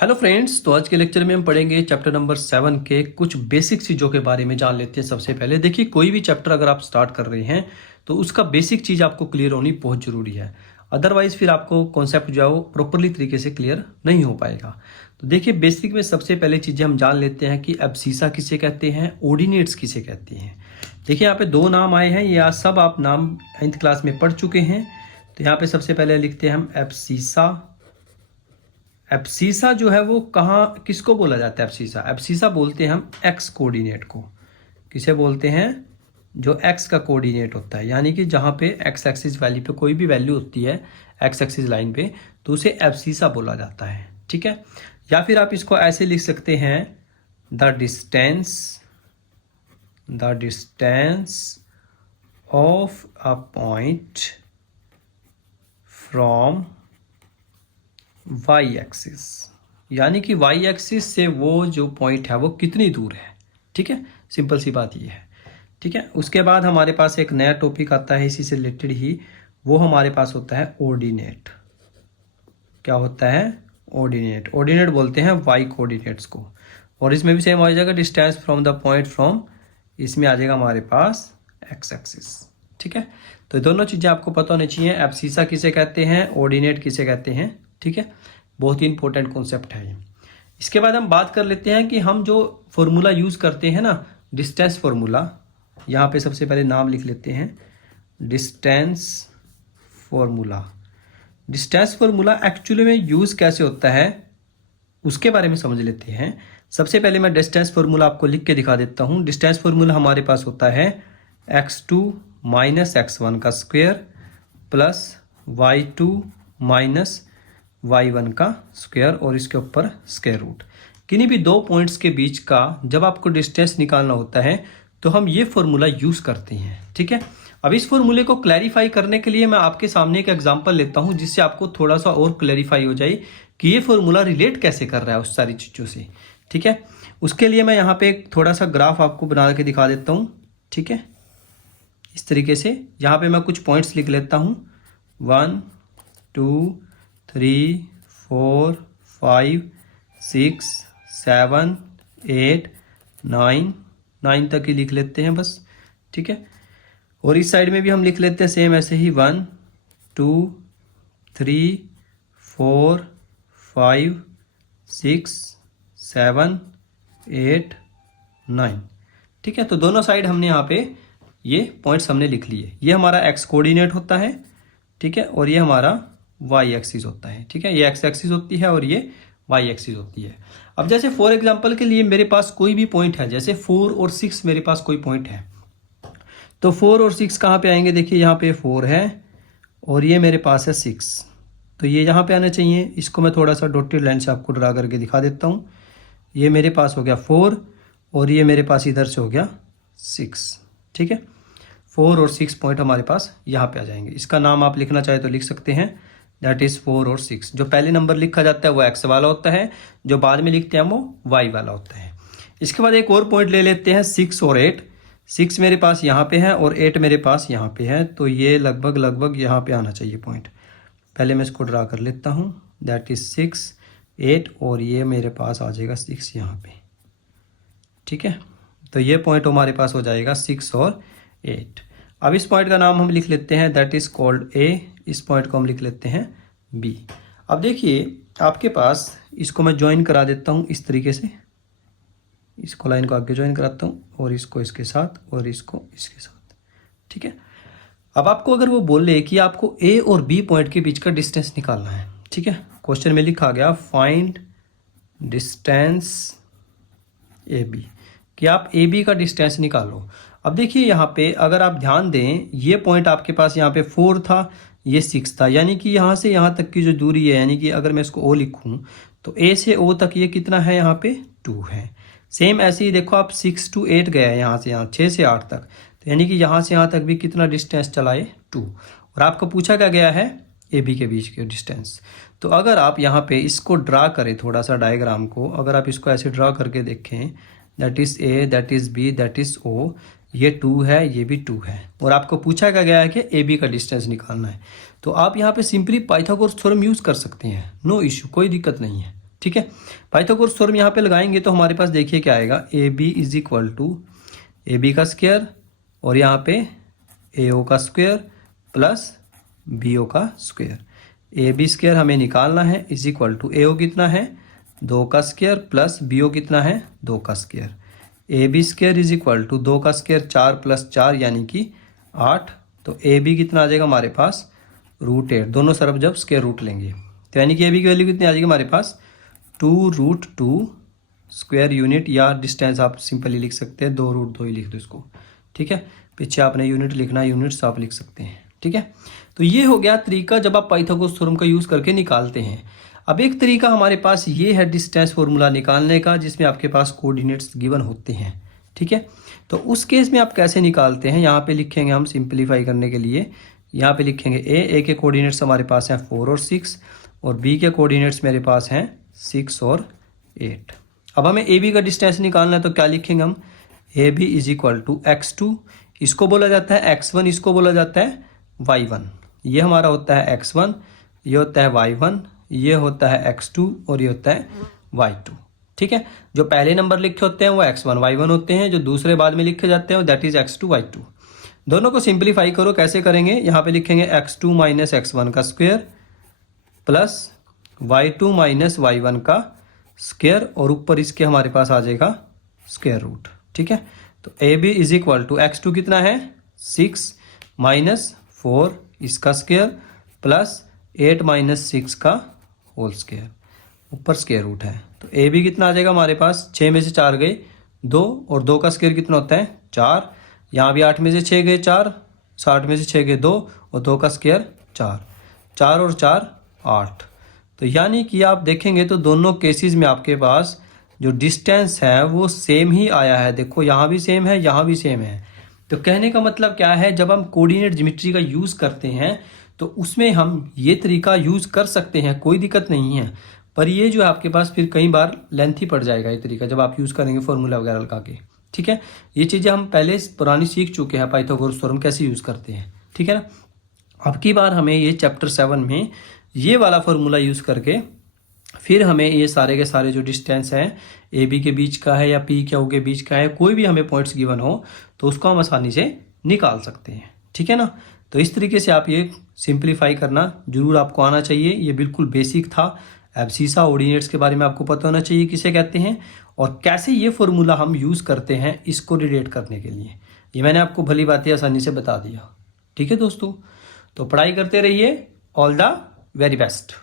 Hello friends, तो आज के लेक्चर में हम पढ़ेंगे चैप्टर नंबर 7 के कुछ बेसिक चीज़ों के बारे में जान लेते हैं। सबसे पहले देखिए, कोई भी चैप्टर अगर आप स्टार्ट कर रहे हैं तो उसका बेसिक चीज़ आपको क्लियर होनी बहुत ज़रूरी है। अदरवाइज फिर आपको कॉन्सेप्ट जो है वो प्रॉपरली तरीके से क्लियर नहीं हो पाएगा। तो देखिए, बेसिक में सबसे पहले चीज़ें हम जान लेते हैं कि एब्सिसा किसे कहते हैं, ऑर्डिनेट्स किसे कहते हैं। देखिए, यहाँ पे दो नाम आए हैं, ये सब आप नाम 9th क्लास में पढ़ चुके हैं। तो यहाँ पे सबसे पहले लिखते हैं हम एब्सिसा। एब्सिसा जो है वो कहाँ किसको बोला जाता है? एब्सिसा एब्सिसा बोलते हैं हम एक्स कोऑर्डिनेट को। किसे बोलते हैं? जो एक्स का कोऑर्डिनेट होता है, यानी कि जहाँ पे एक्स एक्सिस वैल्यू पे कोई भी वैल्यू होती है एक्स एक्सिस लाइन पे, तो उसे एब्सिसा बोला जाता है। ठीक है, या फिर आप इसको ऐसे लिख सकते हैं, the distance of a point from Y axis, यानी कि वाई एक्सिस से वो जो पॉइंट है वो कितनी दूर है। ठीक है, सिंपल सी बात ये है। ठीक है, उसके बाद हमारे पास एक नया टॉपिक आता है इसी से रिलेटेड ही, वो हमारे पास होता है ऑर्डिनेट। क्या होता है? ऑर्डिनेट। ऑर्डिनेट बोलते हैं वाई कोऑर्डिनेट्स को, और इसमें भी सेम आ जाएगा, distance from the point from, इसमें आ जाएगा हमारे पास एक्स एक्सिस। ठीक है, तो दोनों चीज़ें आपको पता होनी चाहिए, एब्सिसा किसे कहते हैं, ऑर्डिनेट किसे कहते हैं। ठीक है, बहुत ही इंपॉर्टेंट कॉन्सेप्ट है ये। इसके बाद हम बात कर लेते हैं कि हम जो फॉर्मूला यूज़ करते हैं ना, डिस्टेंस फॉर्मूला, यहाँ पे सबसे पहले नाम लिख लेते हैं, distance formula. Distance formula actually में यूज़ कैसे होता है उसके बारे में समझ लेते हैं। सबसे पहले मैं डिस्टेंस फॉर्मूला आपको लिख के दिखा देता हूँ। डिस्टेंस फॉर्मूला हमारे पास होता है x2 माइनस x1 का square plus y2 minus y1 का स्क्वायर और इसके ऊपर स्क्वायर रूट। किन्हीं भी दो पॉइंट्स के बीच का जब आपको डिस्टेंस निकालना होता है तो हम ये फॉर्मूला यूज़ करते हैं। ठीक है, अब इस फॉर्मूले को क्लैरिफाई करने के लिए मैं आपके सामने एक एग्जांपल लेता हूं, जिससे आपको थोड़ा सा और क्लैरिफाई हो जाए कि ये फॉर्मूला रिलेट कैसे कर रहा है उस सारी चीज़ों से। ठीक है, उसके लिए मैं यहाँ पे एक थोड़ा सा ग्राफ आपको बना के दिखा देता हूँ। ठीक है, इस तरीके से यहाँ पे मैं कुछ पॉइंट्स लिख लेता हूँ, 1 2 3 4 5 6 7 8 9 तक ही लिख लेते हैं बस। ठीक है, और इस साइड में भी हम लिख लेते हैं सेम ऐसे ही, 1 2 3 4 5 6 7 8 9। ठीक है, तो दोनों साइड हमने यहाँ पे ये पॉइंट्स हमने लिख लिए। ये हमारा एक्स कोऑर्डिनेट होता है। ठीक है, और ये हमारा वाई एक्सिस होता है। ठीक है, ये एक्स एक्सिस होती है और ये वाई एक्सिस होती है। अब जैसे फॉर एग्जांपल के लिए मेरे पास कोई भी पॉइंट है, जैसे 4 और 6 मेरे पास कोई पॉइंट है, तो 4 और 6 कहाँ पे आएंगे? देखिए, यहाँ पे 4 है और ये मेरे पास है 6, तो ये यहाँ पे आना चाहिए। इसको मैं थोड़ा सा डॉटेड लाइन से आपको ड्रा करके दिखा देता हूँ। ये मेरे पास हो गया 4 और ये मेरे पास इधर से हो गया 6। ठीक है, 4 और 6 पॉइंट हमारे पास यहाँ पे आ जाएंगे। इसका नाम आप लिखना चाहे तो लिख सकते हैं, दैट इज़ 4 और 6। जो पहले नंबर लिखा जाता है वो एक्स वाला होता है, जो बाद में लिखते हैं वो वाई वाला होता है। इसके बाद एक और पॉइंट ले लेते हैं, 6 और 8। 6 मेरे पास यहाँ पे है और 8 मेरे पास यहाँ पे है, तो ये लगभग यहाँ पे आना चाहिए पॉइंट। पहले मैं इसको ड्रा कर लेता हूँ, दैट इज़ 6 8 और ये मेरे पास आ जाएगा 6 यहाँ पे। ठीक है, तो ये पॉइंट हमारे पास हो जाएगा 6 और 8। अब इस पॉइंट का नाम हम लिख लेते हैं, दैट इज़ कॉल्ड ए। इस पॉइंट को हम लिख लेते हैं बी। अब देखिए, आपके पास इसको मैं ज्वाइन करा देता हूँ इस तरीके से, इसको लाइन को आगे ज्वाइन कराता हूँ और इसको इसके साथ और इसको इसके साथ। ठीक है, अब आपको अगर वो बोले कि आपको ए और बी पॉइंट के बीच का डिस्टेंस निकालना है। ठीक है, क्वेश्चन में लिखा गया फाइंड डिस्टेंस ए बी, कि आप ए बी का डिस्टेंस निकालो। अब देखिए, यहाँ पे अगर आप ध्यान दें, ये पॉइंट आपके पास यहाँ पे 4 था, ये 6 था, यानी कि यहाँ से यहाँ तक की जो दूरी है, यानी कि अगर मैं इसको ओ लिखूँ तो ए से ओ तक ये कितना है? यहाँ पे 2 है। सेम ऐसे ही देखो, आप 6 to 8 गए हैं, यहाँ से यहाँ 6 से 8 तक, तो यानी कि यहाँ से यहाँ तक भी कितना डिस्टेंस चला है? 2। और आपको पूछा क्या गया है? ए बी के बीच के डिस्टेंस। तो अगर आप यहाँ पे इसको ड्रा करें, थोड़ा सा डायग्राम को अगर आप इसको ऐसे ड्रा करके देखें, that is A, that is B, that is O, ये 2 है, ये भी 2 है, और आपको पूछा क्या गया है कि ए बी का डिस्टेंस निकालना है। तो आप यहाँ पे सिंपली पाइथागोरस थ्योरम यूज़ कर सकते हैं, नो इश्यू, कोई दिक्कत नहीं है। ठीक है। पाइथागोरस थ्योरम यहाँ पे लगाएंगे तो हमारे पास देखिए क्या आएगा, A B is equal to A B का स्क्वायर और यहाँ पे ए ओ का स्क्वायर प्लस बी ओ का स्क्वायर। ए बी स्क्वायर हमें निकालना है इज इक्वल टू ए ओ कितना है 2 का स्क्वायर प्लस बी ओ कितना है 2 का square. A B square is equal to 2 का स्क्वायर 4 प्लस 4 यानी कि 8। तो ए बी कितना आ जाएगा हमारे पास √8, दोनों तरफ जब स्क्वायर रूट लेंगे तो यानी कि ए बी की वैल्यू कितनी आ जाएगी हमारे पास 2√2 स्क्वायर यूनिट, या डिस्टेंस आप सिंपली लिख सकते हैं 2√2 ही लिख दो इसको, ठीक है। पीछे आपने यूनिट लिखना, यूनिट्स आप लिख सकते हैं, ठीक है। तो ये हो गया तरीका जब आप पाइथागोरस थ्योरम का यूज़ करके निकालते हैं। अब एक तरीका हमारे पास ये है डिस्टेंस फॉर्मूला निकालने का, जिसमें आपके पास कोऑर्डिनेट्स गिवन होते हैं, ठीक है। तो उस केस में आप कैसे निकालते हैं, यहाँ पे लिखेंगे हम सिंप्लीफाई करने के लिए, यहाँ पे लिखेंगे ए के कोऑर्डिनेट्स हमारे पास हैं 4 और 6 और बी के कोऑर्डिनेट्स मेरे पास हैं 6 और 8। अब हमें ए बी का डिस्टेंस निकालना है तो क्या लिखेंगे हम, A B is equal to x2, इसको बोला जाता है x1, इसको बोला जाता है y1। ये हमारा होता है x1, ये होता है y1, ये होता है x2 और ये होता है y2, ठीक है। जो पहले नंबर लिखे होते हैं वो x1 y1 होते हैं, जो दूसरे बाद में लिखे जाते हैं दैट इज x2 y2। दोनों को सिंप्लीफाई करो, कैसे करेंगे, यहाँ पे लिखेंगे x2 माइनस x1 का square plus y2 minus y1 का स्क्वायर और ऊपर इसके हमारे पास आ जाएगा स्क्वायर रूट, ठीक है। तो A B is equal to x2 कितना है 6 माइनस 4 इसका स्क्वायर प्लस 8 माइनस 6 का होल स्क्वायर, ऊपर स्क्वायर रूट है। तो ए बी कितना आ जाएगा हमारे पास, 6 में से 4 गए 2 और 2 का स्क्वायर कितना होता है 4, यहाँ भी 8 में से 6 गए 4, 60 में से 6 गए 2 और 2 का स्क्वायर 4, 4 और 4 8। तो यानी कि आप देखेंगे तो दोनों केसेस में आपके पास जो डिस्टेंस है वो सेम ही आया है। देखो यहाँ भी सेम है, यहाँ भी सेम है। तो कहने का मतलब क्या है, जब हम कोऑर्डिनेट ज्योमेट्री का यूज़ करते हैं तो उसमें हम ये तरीका यूज़ कर सकते हैं, कोई दिक्कत नहीं है। पर ये जो है आपके पास फिर कई बार लेंथी पड़ जाएगा ये तरीका जब आप यूज़ करेंगे फॉर्मूला वगैरह लगा के, ठीक है। ये चीज़ें हम पहले पुरानी सीख चुके हैं, पाइथागोरस थ्योरम कैसे यूज़ करते हैं, ठीक है ना। अब की बार हमें ये चैप्टर 7 में ये वाला फॉर्मूला यूज़ करके फिर हमें ये सारे के सारे जो डिस्टेंस हैं ए बी के बीच का है या पी के ओ के बीच का है, कोई भी हमें पॉइंट्स गिवन हो तो उसको हम आसानी से निकाल सकते हैं, ठीक है ना। तो इस तरीके से आप ये सिंप्लीफाई करना जरूर आपको आना चाहिए, ये बिल्कुल बेसिक था। एब्सिसा ऑर्डिनेट्स के बारे में आपको पता होना चाहिए किसे कहते हैं और कैसे ये फॉर्मूला हम यूज़ करते हैं इसको रिलेट करने के लिए। ये मैंने आपको भली बातें आसानी से बता दिया, ठीक है दोस्तों। तो पढ़ाई करते रहिए, ऑल द वेरी बेस्ट।